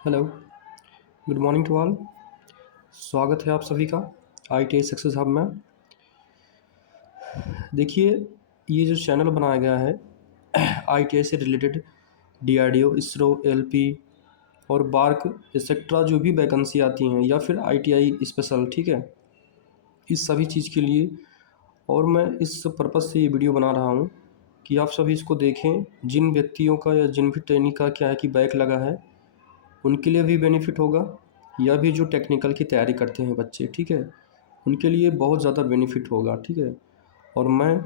Hello, good morning to all. स्वागत है आप सभी का ITI सक्सेस हब में। देखिए, ये जो चैनल बनाया गया है ITI से रिलेटेड DRDO, इसरो, LP और बार्क एक्सेट्रा जो भी वैकेंसी आती हैं या फिर ITI स्पेशल, ठीक है, इस सभी चीज़ के लिए। और मैं इस पर्पज़ से ये वीडियो बना रहा हूँ कि आप सभी इसको देखें। जिन व्यक्तियों का या जिन भी ट्रेनिंग का क्या है कि बैक लगा है, उनके लिए भी बेनिफिट होगा, या भी जो टेक्निकल की तैयारी करते हैं बच्चे, ठीक है, उनके लिए बहुत ज़्यादा बेनिफिट होगा, ठीक है। और मैं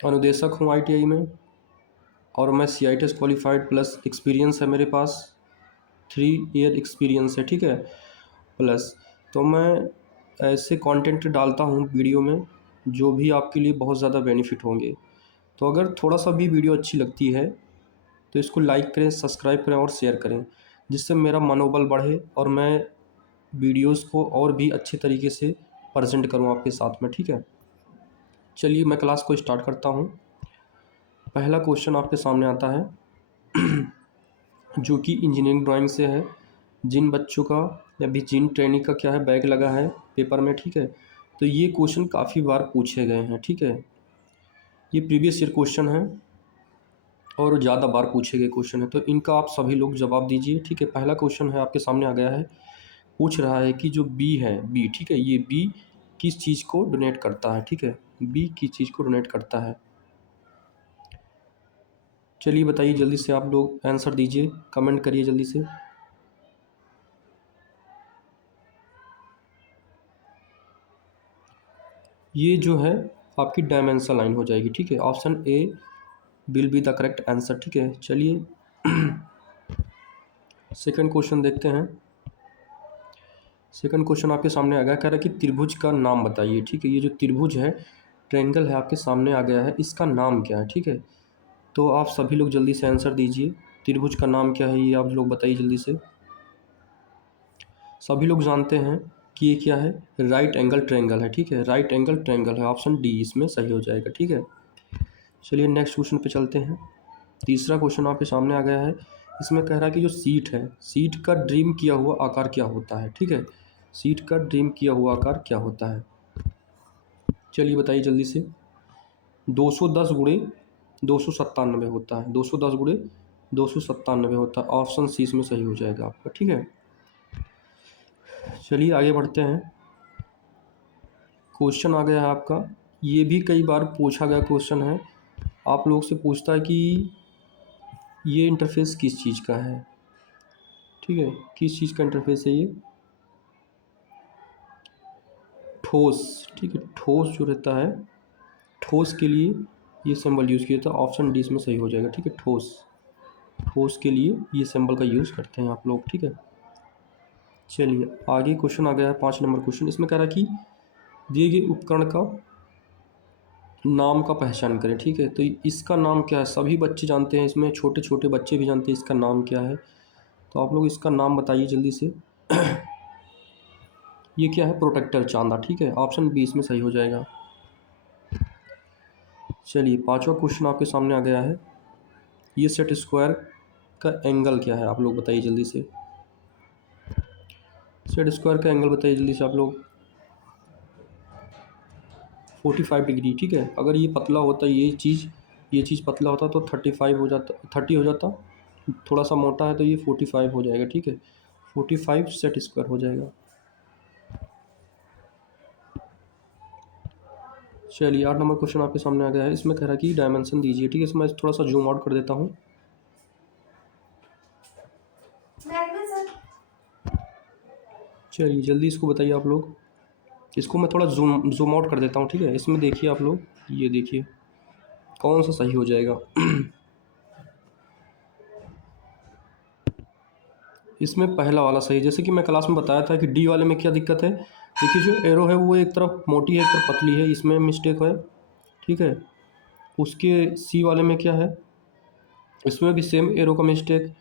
अनुदेशक हूँ ITI में, और मैं CITES क्वालिफाइड प्लस एक्सपीरियंस है मेरे पास, 3 ईयर एक्सपीरियंस है, ठीक है, प्लस। तो मैं ऐसे कंटेंट डालता हूँ वीडियो में जो भी आपके लिए बहुत ज़्यादा बेनिफिट होंगे। तो अगर थोड़ा सा भी वीडियो अच्छी लगती है तो इसको लाइक करें, सब्सक्राइब करें और शेयर करें, जिससे मेरा मनोबल बढ़े और मैं वीडियोस को और भी अच्छे तरीके से प्रेजेंट करूं आपके साथ में, ठीक है। चलिए मैं क्लास को स्टार्ट करता हूं। पहला क्वेश्चन आपके सामने आता है जो कि इंजीनियरिंग ड्राइंग से है। जिन बच्चों का या भी जिन ट्रेनिंग का क्या है बैक लगा है पेपर में, ठीक है, तो ये क्वेश्चन काफ़ी बार पूछे गए हैं, ठीक है। ये प्रीवियस ईयर क्वेश्चन है और ज़्यादा बार पूछे गए क्वेश्चन है, तो इनका आप सभी लोग जवाब दीजिए, ठीक है। पहला क्वेश्चन है आपके सामने आ गया है, पूछ रहा है कि जो बी है, बी, ठीक है, ये बी किस चीज़ को डोनेट करता है, ठीक है, बी किस चीज़ को डोनेट करता है। चलिए बताइए जल्दी से, आप लोग आंसर दीजिए, कमेंट करिए जल्दी से। ये जो है आपकी डायमेंशन लाइन हो जाएगी, ठीक है। Option A will be the correct answer, ठीक है। चलिए सेकंड क्वेश्चन देखते हैं। सेकंड क्वेश्चन आपके सामने आ गया, कह रहा है कि त्रिभुज का नाम बताइए, ठीक है। ये जो त्रिभुज है, ट्रायंगल है, आपके सामने आ गया है, इसका नाम क्या है, ठीक है। तो आप सभी लोग जल्दी से आंसर दीजिए, त्रिभुज का नाम क्या है ये आप लोग बताइए जल्दी से। सभी लोग जानते हैं कि ये क्या है, राइट एंगल ट्रायंगल है, ठीक है, राइट एंगल ट्रायंगल है, ऑप्शन डी इसमें सही हो जाएगा, ठीक है। चलिए नेक्स्ट क्वेश्चन पे चलते हैं। तीसरा क्वेश्चन आपके सामने आ गया है, इसमें कह रहा है कि जो सीट है, सीट का ड्रीम किया हुआ आकार क्या होता है, ठीक है, सीट का ड्रीम किया हुआ आकार क्या होता है। चलिए बताइए जल्दी से। 210 गुणे 297 होता है, 210 गुणे 297 होता है, ऑप्शन सी इसमें सही हो जाएगा आपका, ठीक है। चलिए आगे बढ़ते हैं। क्वेश्चन आ गया है आपका, ये भी कई बार पूछा गया क्वेश्चन है, आप लोग से पूछता है कि ये इंटरफेस किस चीज़ का है, ठीक है, किस चीज़ का इंटरफेस है ये, ठोस, ठीक है, ठोस जो रहता है, ठोस के लिए ये सिंबल यूज़ किया था, ऑप्शन डी इसमें सही हो जाएगा, ठीक है। ठोस, ठोस के लिए ये सिंबल का यूज़ करते हैं आप लोग, ठीक है। चलिए आगे क्वेश्चन आ गया है, 5 नंबर क्वेश्चन। इसमें कह रहा है कि दिए गए उपकरण का नाम का पहचान करें, ठीक है। तो इसका नाम क्या है, सभी बच्चे जानते हैं, इसमें छोटे छोटे बच्चे भी जानते हैं इसका नाम क्या है। तो आप लोग इसका नाम बताइए जल्दी से। ये क्या है, प्रोटेक्टर चांदा, ठीक है, ऑप्शन बी इसमें सही हो जाएगा। चलिए पांचवा क्वेश्चन आपके सामने आ गया है, ये सेट स्क्वायर का एंगल क्या है, आप लोग बताइए जल्दी से। सेट स्क्वायर का एंगल बताइए जल्दी से आप लोग। 45 डिग्री, ठीक है। अगर ये पतला होता, ये चीज़ पतला होता तो 35 हो जाता, 30 हो जाता, थोड़ा सा मोटा है तो ये 45 हो जाएगा, ठीक है, 45 सेट स्क्वायर हो जाएगा। चलिए 8 नंबर क्वेश्चन आपके सामने आ गया है, इसमें कह रहा है कि डायमेंशन दीजिए, ठीक है। इसमें थोड़ा सा जूम आउट कर देता हूँ। चलिए जल्दी इसको बताइए आप लोग, इसको मैं थोड़ा जूम आउट कर देता हूँ, ठीक है। इसमें देखिए आप लोग, ये देखिए कौन सा सही हो जाएगा। इसमें पहला वाला सही, जैसे कि मैं क्लास में बताया था कि डी वाले में क्या दिक्कत है। देखिए जो एरो है वो एक तरफ मोटी है एक तरफ पतली है, इसमें मिस्टेक है, ठीक है। उसके सी वाले में क्या है, इसमें भी सेम एरो का मिस्टेक,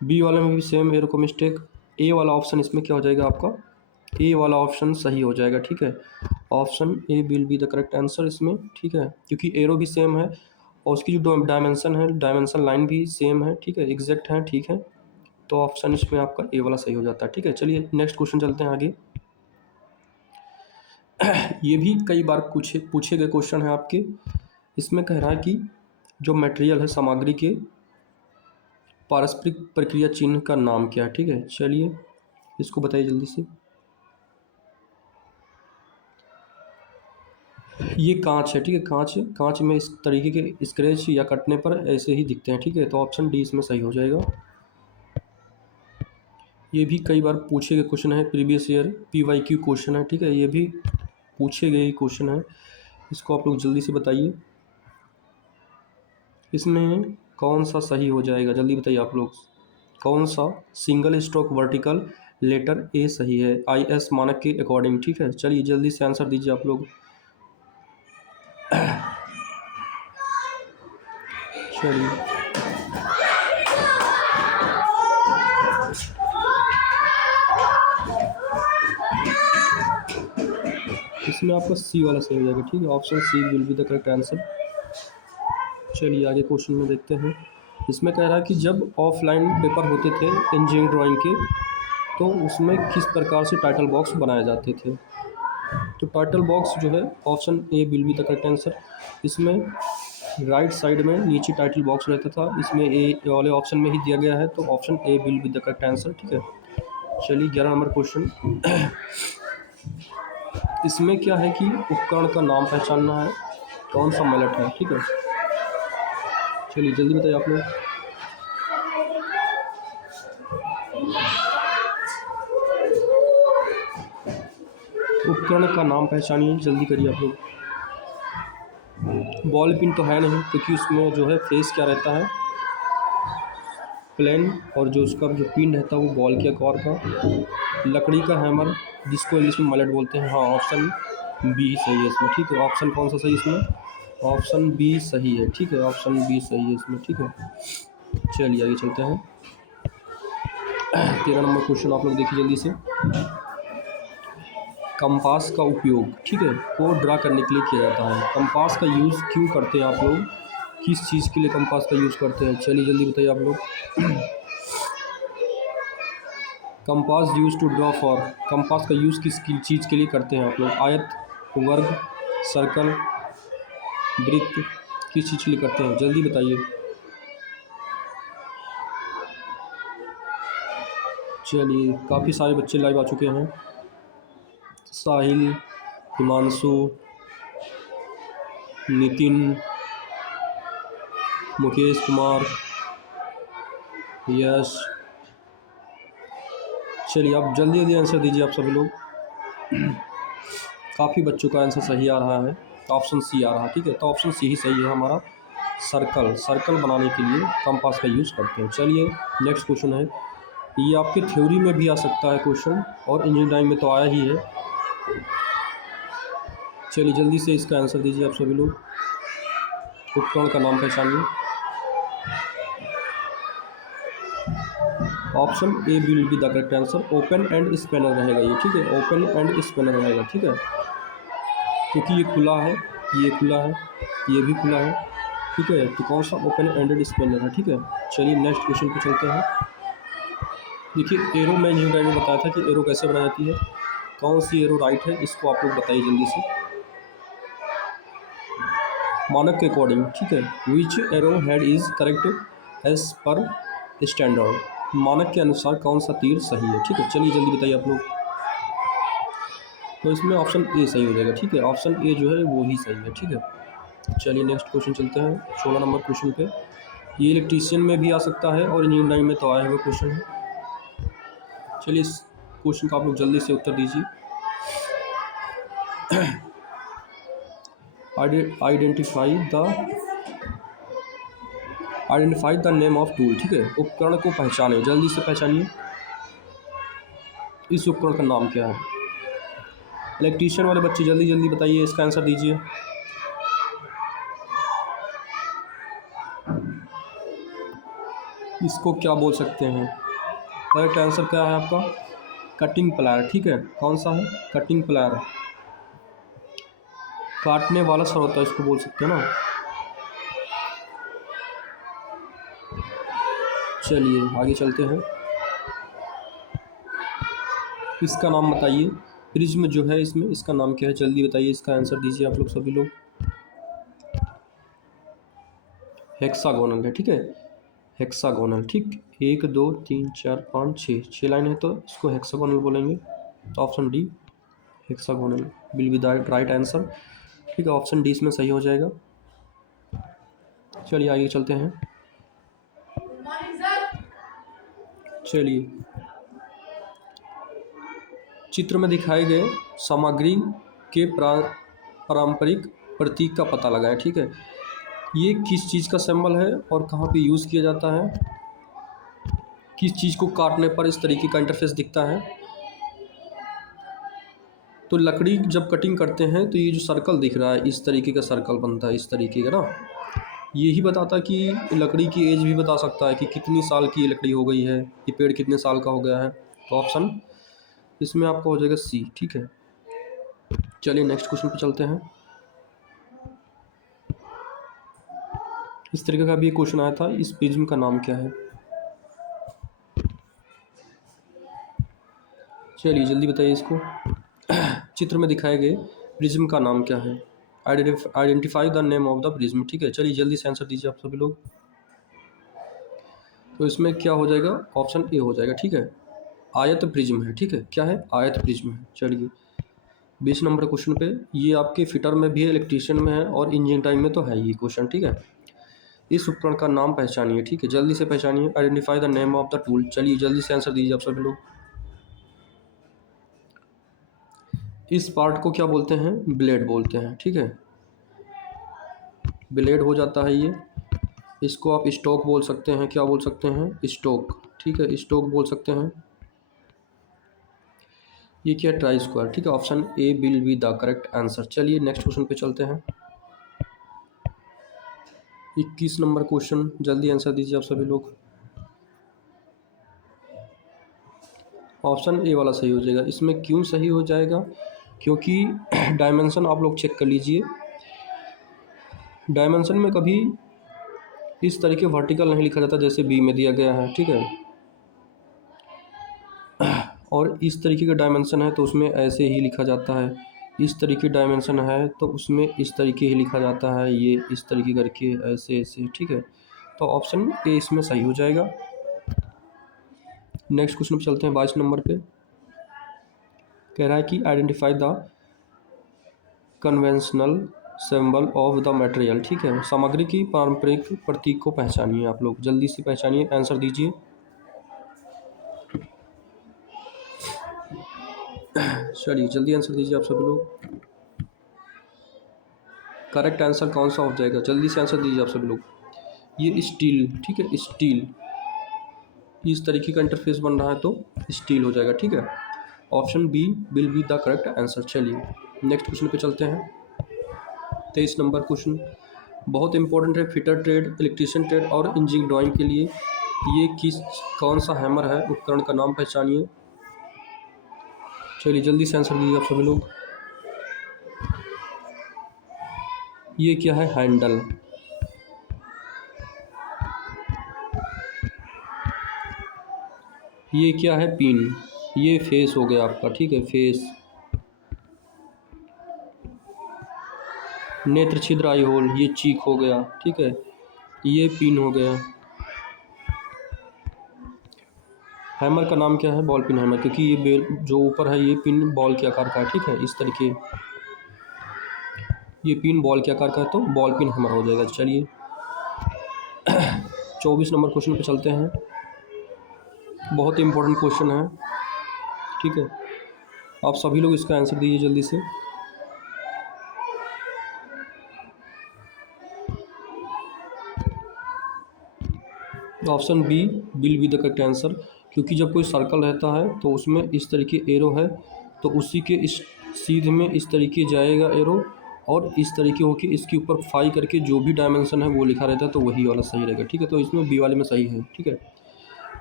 बी वाले में भी सेम एरो का मिस्टेक। ए वाला ऑप्शन इसमें क्या हो जाएगा आपका, ए वाला ऑप्शन सही हो जाएगा, ठीक है। Option A will be the correct answer इसमें, ठीक है, क्योंकि एरो भी सेम है और उसकी जो डायमेंशन है, डायमेंशन लाइन भी सेम है, ठीक है, एग्जैक्ट है, ठीक है। तो ऑप्शन इसमें आपका ए वाला सही हो जाता है। ठीक है, चलिए नेक्स्ट क्वेश्चन चलते हैं आगे। ये भी कई बार पूछे गए क्वेश्चन है आपके। इसमें कह रहा है कि जो मटेरियल है, सामग्री के पारस्परिक प्रक्रिया चिन्ह का नाम क्या है। ठीक है, चलिए इसको बताइए जल्दी से। ये कांच है। ठीक है, कांच में इस तरीके के स्क्रैच या कटने पर ऐसे ही दिखते हैं। ठीक है, तो ऑप्शन डी इसमें सही हो जाएगा। ये भी कई बार पूछे गए क्वेश्चन है, प्रीवियस ईयर PYQ क्वेश्चन है। ठीक है, ये भी पूछे गए क्वेश्चन है, इसको आप लोग जल्दी से बताइए। इसमें कौन सा सही हो जाएगा, जल्दी बताइए आप लोग। कौन सा single stroke vertical letter A सही है IS मानक के अकॉर्डिंग। ठीक है, चलिए जल्दी से आंसर दीजिए आप लोग। चलिए इसमें आपका सी वाला सही हो जाएगा। ठीक है, option C will be the correct answer. चलिए आगे क्वेश्चन में देखते हैं। इसमें कह रहा है कि जब ऑफलाइन पेपर होते थे इंजीनियरिंग ड्राइंग के, तो उसमें किस प्रकार से टाइटल बॉक्स बनाए जाते थे। तो टाइटल बॉक्स जो है, option A will be the correct answer. इसमें राइट साइड में नीचे टाइटल बॉक्स रहता था, इसमें ए वाले ऑप्शन में ही दिया गया है, तो option A will be the correct answer. ठीक है, चलिए 11 नंबर क्वेश्चन। इसमें क्या है कि उपकरण का नाम पहचानना है, कौन सा मैलेट है। ठीक है, चलिए जल्दी बताइए आप लोग। उपकरण का नाम पहचानिए, जल्दी करिए आप लोग। बॉल पिन तो है नहीं, क्योंकि उसमें जो है फेस क्या रहता है, प्लेन, और जो उसका जो पिन रहता है वो बॉल के आकार का। लकड़ी का हैमर, जिसको इंग्लिश में मलेट बोलते हैं। हाँ, ऑप्शन बी सही है इसमें। ठीक है, ऑप्शन कौन सा सही इसमें, ऑप्शन बी सही है। ठीक है, ऑप्शन बी सही है इसमें। ठीक है, चलिए आगे चलते हैं। 13 नंबर क्वेश्चन आप लोग देखिए जल्दी से। कंपास का उपयोग, ठीक है, को ड्रा करने के लिए किया जाता है। कंपास का यूज़ क्यों करते हैं आप लोग, किस चीज़ के लिए कंपास का यूज़ करते हैं, चलिए जल्दी बताइए आप लोग। Compass use to draw for, compass का यूज़ किस चीज़ के लिए करते हैं आप लोग। आयत, वर्ग, सर्कल, वृत्त, किस चीज़ के लिए करते हैं, जल्दी बताइए। चलिए काफ़ी सारे बच्चे लाइव आ चुके हैं। साहिल, हिमांशु, नितिन, मुकेश कुमार, यश। चलिए आप जल्दी जल्दी आंसर दीजिए आप सभी लोग। काफ़ी बच्चों का आंसर सही आ रहा है, ऑप्शन सी आ रहा है। ठीक है, तो ऑप्शन सी ही सही है हमारा। सर्कल बनाने के लिए कंपास का यूज़ करते हैं। चलिए नेक्स्ट क्वेश्चन है, ये आपके थ्योरी में भी आ सकता है क्वेश्चन, और इंजीनियरिंग में तो आया ही है। चलिए जल्दी से इसका आंसर दीजिए आप सभी लोग। उपकरण का नाम पहचानिए। Option A will be the correct answer. Open end spanner रहेगा ये। ठीक है, ओपन एंड स्पैनर रहेगा। ठीक है, क्योंकि ये खुला है, ये खुला है, ये भी खुला है। ठीक है, तो कौन सा ओपन एंडेड स्पैनर है। ठीक है, चलिए नेक्स्ट क्वेश्चन पे चलते हैं। देखिए एरो, मैं इंजीनियरिंग में बताया था कि एरो कैसे बनाई जाती है। कौन सी एरो राइट है, इसको आप लोग बताइए जल्दी से मानक के अकॉर्डिंग। ठीक है, which arrow head is correct as per standard, मानक के अनुसार कौन सा तीर सही है। ठीक है, चलिए जल्दी बताइए आप लोग। तो इसमें ऑप्शन ए सही हो जाएगा। ठीक है, ऑप्शन ए जो है वो ही सही है। ठीक है, चलिए नेक्स्ट क्वेश्चन चलते हैं 16 नंबर क्वेश्चन पे। ये इलेक्ट्रीशियन में भी आ सकता है और इंजीनियरिंग में तो आया हुआ क्वेश्चन है। चलिए इस क्वेश्चन का आप लोग जल्दी से उत्तर दीजिए। Identify the name of tool. ठीक है, उपकरण को पहचाने, जल्दी से पहचानिए इस उपकरण का नाम क्या है। इलेक्ट्रीशियन वाले बच्चे जल्दी जल्दी बताइए, इसका आंसर दीजिए। इसको क्या बोल सकते हैं, करेक्ट आंसर क्या है आपका, कटिंग प्लायर। ठीक है, कौन सा है, कटिंग प्लायर, काटने वाला सर होता है, इसको बोल सकते हैं ना। चलिए आगे चलते हैं। इसका नाम बताइए। प्रिज्म जो है इसमें, इसका नाम क्या है, जल्दी बताइए, इसका आंसर दीजिए आप लोग सभी लोग। हेक्सागोनल है, ठीक है, हेक्सागोनल, ठीक। 1 2 3 4 5 6 लाइन है तो इसको हेक्सागोनल बोलेंगे। तो option D hexagonal will be the right answer, ठीक है, ऑप्शन डी इसमें सही हो जाएगा। चलिए आगे चलते हैं। चलिए, चित्र में दिखाए गए सामग्री के पारंपरिक प्रतीक का पता लगाएं, ठीक है। ये किस चीज़ का सिंबल है और कहाँ पे यूज़ किया जाता है, किस चीज़ को काटने पर इस तरीके का इंटरफेस दिखता है। तो लकड़ी जब कटिंग करते हैं तो ये जो सर्कल दिख रहा है, इस तरीके का सर्कल बनता है, इस तरीके का ना, यही बताता कि लकड़ी की एज भी बता सकता है कि कितनी साल की ये लकड़ी हो गई है, ये पेड़ कितने साल का हो गया है। तो ऑप्शन इसमें आपका हो जाएगा सी, ठीक है। चलिए नेक्स्ट क्वेश्चन पे चलते हैं। इस तरीके का भी एक क्वेश्चन आया था, इस प्रिज्म का नाम क्या है। चलिए जल्दी बताइए इसको। चित्र में दिखाए गए प्रिज्म का नाम क्या है, identify the name of the prism, ठीक है। चलिए जल्दी से आंसर दीजिए आप सभी लोग। तो इसमें क्या हो जाएगा, ऑप्शन ए हो जाएगा, ठीक है, आयत प्रिज्म है, ठीक है, क्या है, आयत प्रिज्म है। चलिए 20 नंबर क्वेश्चन पे, ये आपके फिटर में भी है, इलेक्ट्रीशियन में है और इंजीनियरिंग टाइम में तो है ये क्वेश्चन, ठीक है। इस उपकरण का नाम पहचानिए, ठीक है, जल्दी से पहचानिए, identify the name of the tool. चलिए जल्दी से आंसर दीजिए आप सभी लोग। इस पार्ट को क्या बोलते हैं, ब्लेड बोलते हैं, ठीक है, ब्लेड हो जाता है ये। इसको आप स्टोक बोल सकते हैं, क्या बोल सकते हैं, स्टोक, ठीक है, स्टोक बोल सकते हैं। ये क्या है, ट्राई स्क्वायर, ठीक है, option A will be the correct answer. चलिए नेक्स्ट क्वेश्चन पे चलते हैं। 21 नंबर क्वेश्चन, जल्दी आंसर दीजिए आप सभी लोग। ऑप्शन ए वाला सही हो जाएगा। इसमें क्यों सही हो जाएगा, क्योंकि डायमेंशन आप लोग चेक कर लीजिए, डायमेंशन में कभी इस तरीके वर्टिकल नहीं लिखा जाता जैसे बी में दिया गया है, ठीक है, और इस तरीके का डायमेंशन है तो उसमें ऐसे ही लिखा जाता है, इस तरीके डायमेंशन है तो उसमें इस तरीके ही लिखा जाता है, ये इस तरीके करके ऐसे ऐसे, ठीक है। तो ऑप्शन ए इसमें सही हो जाएगा। नेक्स्ट क्वेश्चन पे चलते हैं। 22 नंबर पे कह रहा है कि identify the conventional symbol of the material, ठीक है, सामग्री की पारंपरिक प्रतीक को पहचानिए, आप लोग जल्दी से पहचानिए, आंसर दीजिए। चलिए जल्दी आंसर दीजिए आप सभी लोग। करेक्ट आंसर कौन सा हो जाएगा, जल्दी से आंसर दीजिए आप सभी लोग। ये स्टील, ठीक है, स्टील, इस तरीके का इंटरफेस बन रहा है तो स्टील हो जाएगा, ठीक है, option B will be the correct answer. चलिए नेक्स्ट क्वेश्चन पे चलते हैं। 23 नंबर क्वेश्चन बहुत इंपॉर्टेंट है, फिटर ट्रेड, इलेक्ट्रीशियन ट्रेड और इंजीनियरिंग ड्राइंग के लिए। ये कौन सा हैमर है, उपकरण का नाम पहचानिए। चलिए जल्दी से आंसर दीजिए आप सभी लोग। ये क्या है, हैंडल, ये क्या है, पिन, ये फेस हो गया आपका, ठीक है, फेस, नेत्र छिद्र आई होल, ये चीक हो गया, ठीक है, ये पिन हो गया। हैमर का नाम क्या है, बॉल पिन हैमर, क्योंकि ये बेल जो ऊपर है ये पिन बॉल के आकार का है, ठीक है, इस तरीके, ये पिन बॉल के आकार का है तो बॉल पिन हैमर हो जाएगा। चलिए 24 नंबर क्वेश्चन पे चलते हैं। बहुत इंपॉर्टेंट क्वेश्चन है, ठीक है, आप सभी लोग इसका आंसर दीजिए जल्दी से। Option B will be the correct answer, क्योंकि जब कोई सर्कल रहता है तो उसमें इस तरीके एरो है तो उसी के इस सीध में इस तरीके जाएगा एरो, और इस तरीके होके इसके ऊपर फाई करके जो भी डायमेंशन है वो लिखा रहता है तो वही वाला सही रहेगा, ठीक है। तो इसमें बी वाले में सही है, ठीक है,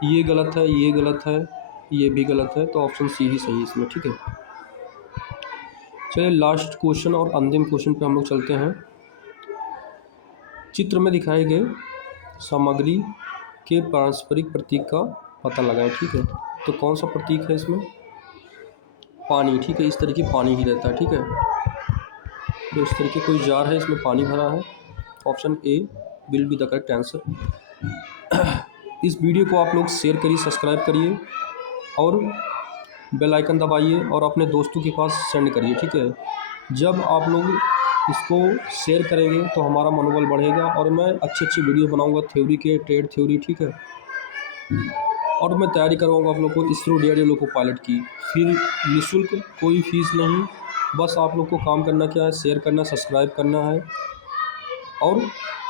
ये गलत है, ये गलत है, ये भी गलत है, तो ऑप्शन सी ही सही है इसमें, ठीक है। चलिए लास्ट क्वेश्चन और अंतिम क्वेश्चन पे हम लोग चलते हैं। चित्र में दिखाए गए सामग्री के पारस्परिक प्रतीक का पता लगाएं, ठीक है, तो कौन सा प्रतीक है इसमें, पानी, ठीक है, इस तरीके पानी ही रहता है, ठीक है। तो इस तरीके कोई जार है, इसमें पानी भरा है। Option A will be the correct answer. इस वीडियो को आप लोग शेयर करिए, सब्सक्राइब करिए और बेल आइकन दबाइए और अपने दोस्तों के पास सेंड करिए, ठीक है। जब आप लोग इसको शेयर करेंगे तो हमारा मनोबल बढ़ेगा और मैं अच्छी वीडियो बनाऊंगा थ्योरी के, ट्रेड थ्योरी, ठीक है। और मैं तैयारी करवाऊंगा आप लोग को इसरो DRDO लोको पायलट की, फिर निःशुल्क, कोई फीस नहीं। बस आप लोग को काम करना क्या है, शेयर करना, सब्सक्राइब करना है और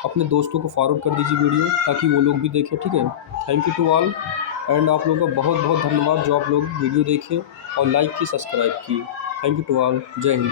अपने दोस्तों को फॉरवर्ड कर दीजिए वीडियो, ताकि वो लोग भी देखें, ठीक है। Thank you to all and आप लोगों का बहुत बहुत धन्यवाद जो आप लोग वीडियो देखे और लाइक की, सब्सक्राइब की। Thank you to all. जय हिंद।